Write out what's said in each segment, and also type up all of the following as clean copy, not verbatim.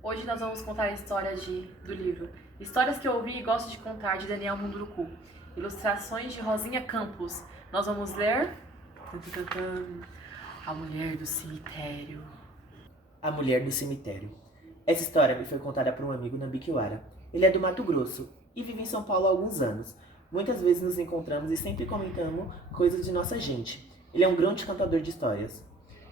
Hoje nós vamos contar a história do livro Histórias que eu ouvi e gosto de contar, de Daniel Munduruku. Ilustrações de Rosinha Campos. Nós vamos ler A Mulher do Cemitério. A Mulher do Cemitério. Essa história me foi contada por um amigo na Biquiwara. Ele é do Mato Grosso e vive em São Paulo há alguns anos. Muitas vezes nos encontramos e sempre comentamos coisas de nossa gente. Ele é um grande contador de histórias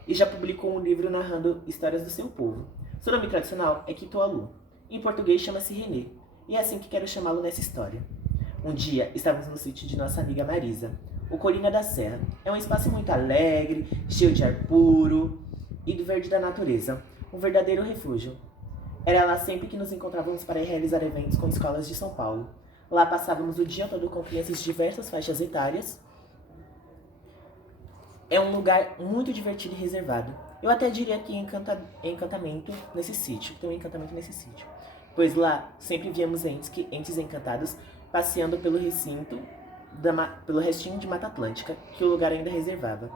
e já publicou um livro narrando histórias do seu povo. Seu nome tradicional é Kitoalu. Em português chama-se René, e é assim que quero chamá-lo nessa história. Um dia, estávamos no sítio de nossa amiga Marisa, o Colina da Serra. É um espaço muito alegre, cheio de ar puro e do verde da natureza. Um verdadeiro refúgio. Era lá sempre que nos encontrávamos para realizar eventos com escolas de São Paulo. Lá passávamos o dia todo com crianças de diversas faixas etárias. É um lugar muito divertido e reservado. Eu até diria que encantamento nesse sítio. Tem um encantamento nesse sítio. Pois lá sempre víamos entes encantados passeando pelo recinto, pelo restinho de Mata Atlântica, que o lugar ainda reservava.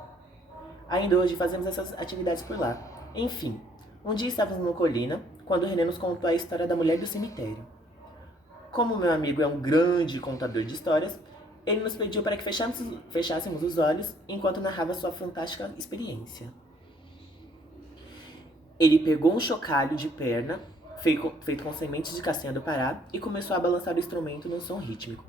Ainda hoje fazemos essas atividades por lá. Enfim, um dia estávamos no Colina, quando o René nos contou a história da Mulher do Cemitério. Como meu amigo é um grande contador de histórias, ele nos pediu para que fechássemos os olhos enquanto narrava sua fantástica experiência. Ele pegou um chocalho de perna, feito com sementes de castanha do Pará, e começou a balançar o instrumento num som rítmico.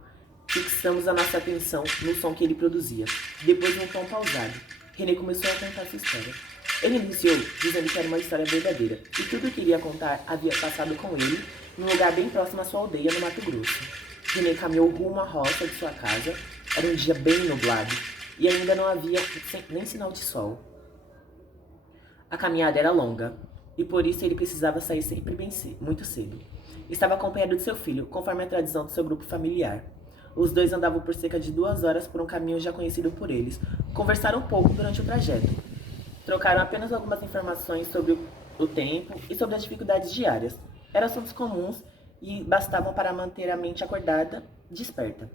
Fixamos a nossa atenção no som que ele produzia. Depois, num tom pausado, René começou a contar sua história. Ele iniciou dizendo que era uma história verdadeira, e tudo o que iria contar havia passado com ele num lugar bem próximo à sua aldeia, no Mato Grosso. René caminhou rumo à roça de sua casa. Era um dia bem nublado, e ainda não havia nem sinal de sol. A caminhada era longa, e por isso ele precisava sair sempre muito cedo. Estava acompanhado de seu filho, conforme a tradição do seu grupo familiar. Os dois andavam por cerca de 2 horas por um caminho já conhecido por eles. Conversaram um pouco durante o trajeto. Trocaram apenas algumas informações sobre o tempo e sobre as dificuldades diárias. Eram assuntos comuns e bastavam para manter a mente acordada e desperta.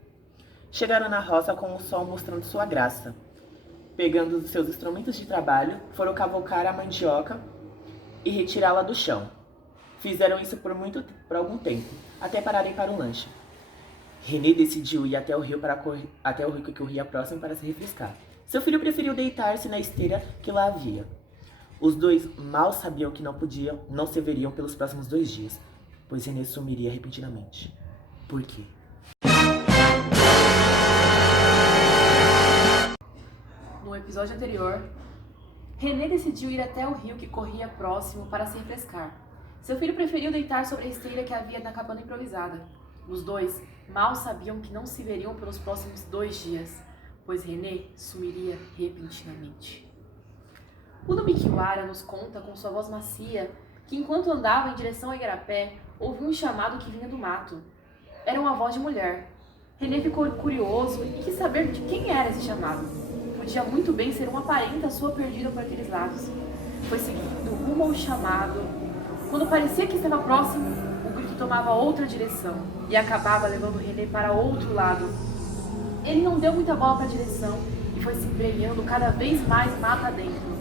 Chegaram na roça com o sol mostrando sua graça. Pegando os seus instrumentos de trabalho, foram cavocar a mandioca e retirá-la do chão. Fizeram isso por algum tempo, até pararem para o lanche. René decidiu ir até o rio que corria próximo para se refrescar. Seu filho preferiu deitar-se na esteira que lá havia. Os dois mal sabiam que não se veriam pelos próximos 2 dias, pois René sumiria repentinamente. Por quê? No episódio anterior, René decidiu ir até o rio que corria próximo para se refrescar. Seu filho preferiu deitar sobre a esteira que havia na cabana improvisada. Os dois mal sabiam que não se veriam pelos próximos 2 dias, pois René sumiria repentinamente. O Nubiquiwara nos conta com sua voz macia que enquanto andava em direção a Igarapé, ouviu um chamado que vinha do mato. Era uma voz de mulher. René ficou curioso e quis saber de quem era esse chamado. Podia muito bem ser uma parenta sua perdida por aqueles lados. Foi seguindo rumo ao chamado. Quando parecia que estava próximo, o grito tomava outra direção e acabava levando René para outro lado. Ele não deu muita bola para a direção e foi se embrenhando cada vez mais mata dentro.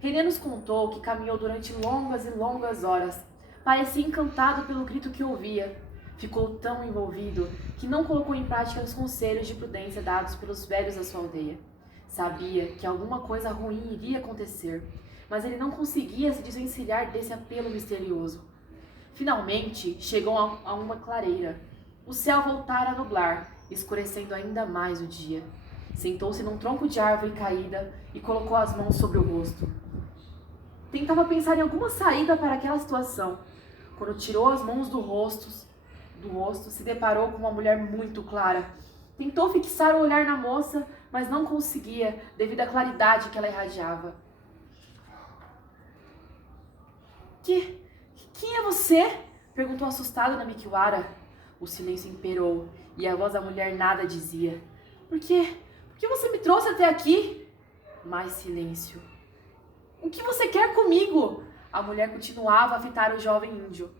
René nos contou que caminhou durante longas e longas horas. Parecia encantado pelo grito que ouvia. Ficou tão envolvido que não colocou em prática os conselhos de prudência dados pelos velhos da sua aldeia. Sabia que alguma coisa ruim iria acontecer, mas ele não conseguia se desvencilhar desse apelo misterioso. Finalmente, chegou a uma clareira. O céu voltara a nublar, escurecendo ainda mais o dia. Sentou-se num tronco de árvore caída e colocou as mãos sobre o rosto. Tentava pensar em alguma saída para aquela situação. Quando tirou as mãos do rosto, se deparou com uma mulher muito clara. Tentou fixar o olhar na moça, mas não conseguia devido à claridade que ela irradiava. Quem é você? Perguntou assustado Namikiwara. O silêncio imperou e a voz da mulher nada dizia. Por que você me trouxe até aqui? Mais silêncio. O que você quer comigo? A mulher continuava a fitar o jovem índio.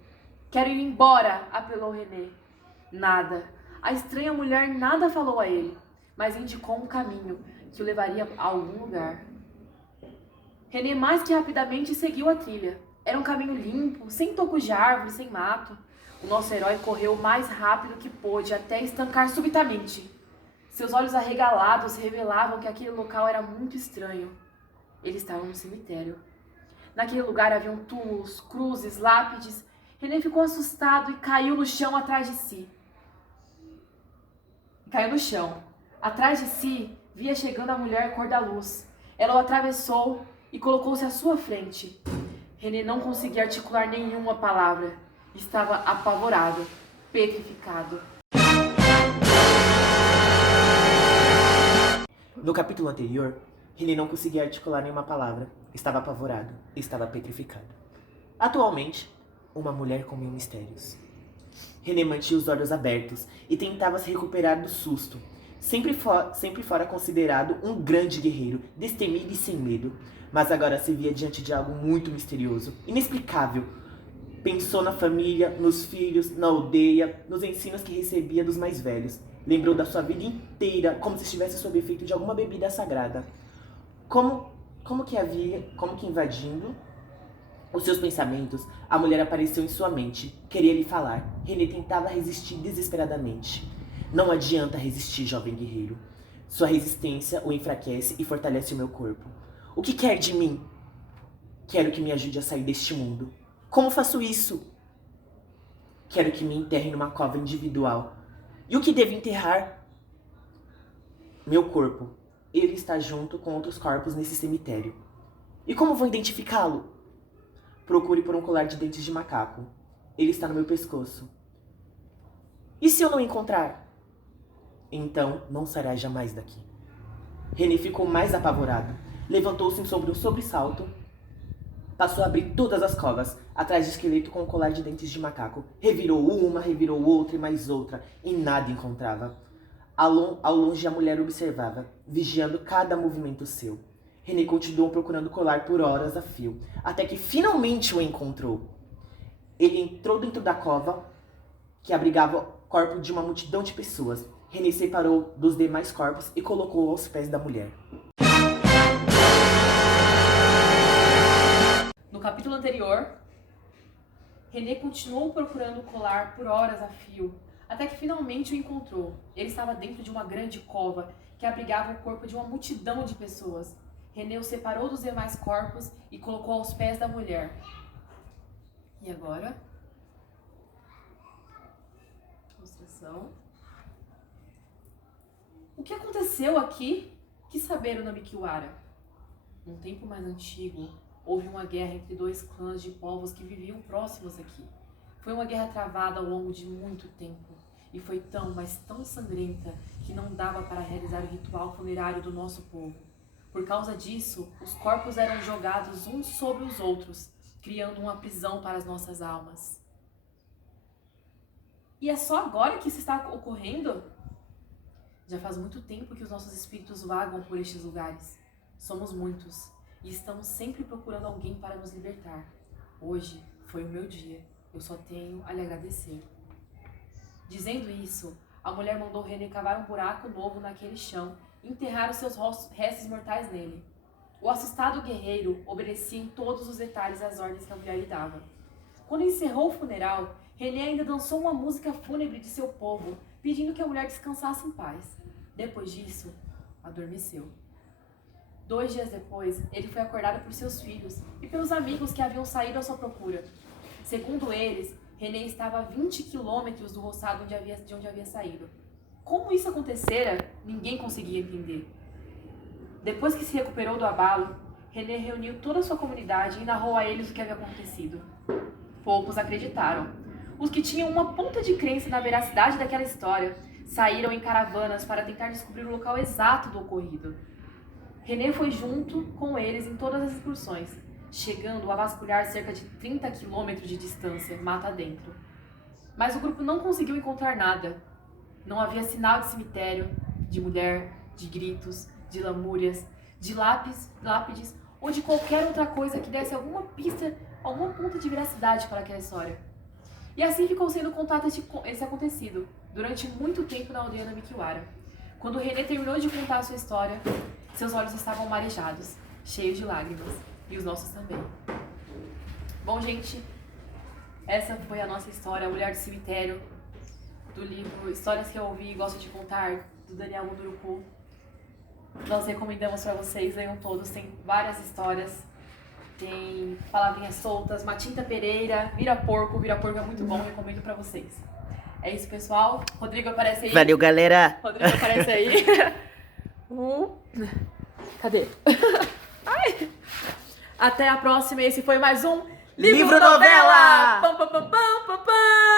Quero ir embora, apelou René. Nada. A estranha mulher nada falou a ele, mas indicou um caminho que o levaria a algum lugar. René mais que rapidamente seguiu a trilha. Era um caminho limpo, sem tocos de árvore, sem mato. O nosso herói correu o mais rápido que pôde, até estancar subitamente. Seus olhos arregalados revelavam que aquele local era muito estranho. Ele estava no cemitério. Naquele lugar haviam túmulos, cruzes, lápides. René ficou assustado e caiu no chão atrás de si. Atrás de si, via chegando a mulher cor da luz. Ela o atravessou e colocou-se à sua frente. René não conseguia articular nenhuma palavra. Estava apavorado, petrificado. No capítulo anterior, René não conseguia articular nenhuma palavra. Estava apavorado, estava petrificado. Atualmente, uma mulher com 1000 mistérios. René mantinha os olhos abertos e tentava se recuperar do susto. Sempre fora considerado um grande guerreiro, destemido e sem medo. Mas agora se via diante de algo muito misterioso, inexplicável. Pensou na família, nos filhos, na aldeia, nos ensinos que recebia dos mais velhos. Lembrou da sua vida inteira, como se estivesse sob efeito de alguma bebida sagrada. Como que invadindo os seus pensamentos, a mulher apareceu em sua mente. Queria lhe falar. René tentava resistir desesperadamente. Não adianta resistir, jovem guerreiro. Sua resistência o enfraquece e fortalece o meu corpo. O que quer de mim? Quero que me ajude a sair deste mundo. Como faço isso? Quero que me enterre numa cova individual. E o que devo enterrar? Meu corpo. Ele está junto com outros corpos nesse cemitério. E como vou identificá-lo? Procure por um colar de dentes de macaco. Ele está no meu pescoço. E se eu não encontrar? Então não sairá jamais daqui. René ficou mais apavorado. Levantou-se sobre um sobressalto. Passou a abrir todas as covas, atrás de esqueleto com um colar de dentes de macaco. Revirou uma, revirou outra e mais outra, e nada encontrava. Ao longe a mulher observava, vigiando cada movimento seu. René continuou procurando o colar por horas a fio, até que finalmente o encontrou. Ele entrou dentro da cova, que abrigava o corpo de uma multidão de pessoas. René separou dos demais corpos e colocou aos pés da mulher. No capítulo anterior, René continuou procurando o colar por horas a fio, até que finalmente o encontrou. Ele estava dentro de uma grande cova que abrigava o corpo de uma multidão de pessoas. René o separou dos demais corpos e colocou aos pés da mulher. E agora? Ilustração. O que aconteceu aqui? Que saber o Nabiquiwara? Num tempo mais antigo, houve uma guerra entre 2 clãs de povos que viviam próximos aqui. Foi uma guerra travada ao longo de muito tempo. E foi tão, mas tão sangrenta que não dava para realizar o ritual funerário do nosso povo. Por causa disso, os corpos eram jogados uns sobre os outros, criando uma prisão para as nossas almas. E é só agora que isso está ocorrendo? Já faz muito tempo que os nossos espíritos vagam por estes lugares. Somos muitos e estamos sempre procurando alguém para nos libertar. Hoje foi o meu dia. Eu só tenho a lhe agradecer. Dizendo isso, a mulher mandou René cavar um buraco novo naquele chão e enterrar os seus restos mortais nele. O assustado guerreiro obedecia em todos os detalhes às ordens que a mulher lhe dava. Quando encerrou o funeral, René ainda dançou uma música fúnebre de seu povo, pedindo que a mulher descansasse em paz. Depois disso, adormeceu. 2 dias depois, ele foi acordado por seus filhos e pelos amigos que haviam saído à sua procura. Segundo eles, René estava a 20 quilômetros do roçado de onde havia saído. Como isso acontecera, ninguém conseguia entender. Depois que se recuperou do abalo, René reuniu toda a sua comunidade e narrou a eles o que havia acontecido. Poucos acreditaram. Os que tinham uma ponta de crença na veracidade daquela história saíram em caravanas para tentar descobrir o local exato do ocorrido. René foi junto com eles em todas as excursões, chegando a vasculhar cerca de 30 quilômetros de distância, mata dentro. Mas o grupo não conseguiu encontrar nada. Não havia sinal de cemitério, de mulher, de gritos, de lamúrias, de lápides ou de qualquer outra coisa que desse alguma pista, alguma ponta de veracidade para aquela história. E assim ficou sendo contado esse acontecido, durante muito tempo na aldeia Nabiquiwara. Quando René terminou de contar a sua história, seus olhos estavam marejados, cheios de lágrimas, e os nossos também. Bom, gente, essa foi a nossa história, Mulher do Cemitério, do livro Histórias que eu ouvi e gosto de contar, do Daniel Munduruku. Nós recomendamos para vocês, leiam todos, tem várias histórias. Tem Palavrinhas Soltas, Matinta Pereira, Vira Porco é muito bom, recomendo pra vocês. É isso, pessoal. Rodrigo aparece aí. Valeu, galera! Rodrigo aparece aí. Cadê? Ai. Até a próxima, esse foi mais um Livro Novela! Pam, pam, pam, pam, pam, pam.